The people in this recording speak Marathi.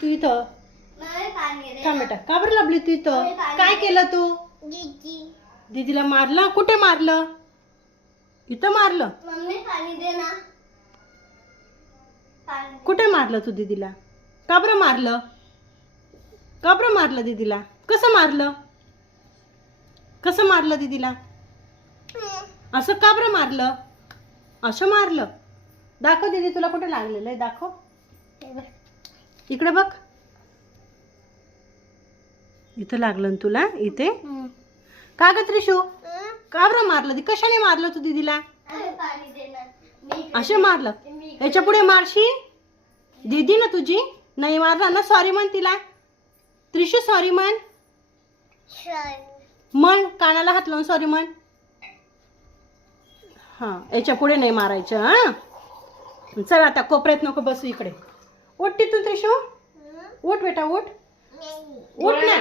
तू इथं थांब बेटा, का बरं लपली तू इथं? काय केलं तू? दीदीला मारलं? कुठे मारलं? इथं मारलं? मम्मी पाणी दे ना. कुठे मारलं तू दीदीला? का बरं मारलं? का बरं मारलं दीदीला? कसं मारलं? कसं मारलं दीदीला? असं का बरं मारलं? असं मारलं? दाखव दीदी, तुला कुठे लागलेलं आहे दाखव. इकडे बघ, इथं लागलं ना तुला, इथे. का ग त्रिशू, का बरं मारलं? ती कशाने मारलं तू दीदीला? पाणी दे ना. असे मारलं? याच्या पुढे मारशील? दीदी ना तुझी नाही मारला ना, सॉरी म्हण तिला. त्रिशू सॉरी म्हण. म्हण, कानाला हात लावून सॉरी म्हण. हा, याच्या पुढे नाही मारायचं. हा चल, आता कोपऱ्यात नको बसू, इकडे उठ. तिथून त्रिशू उठ बेटा, उठ. उठ ना.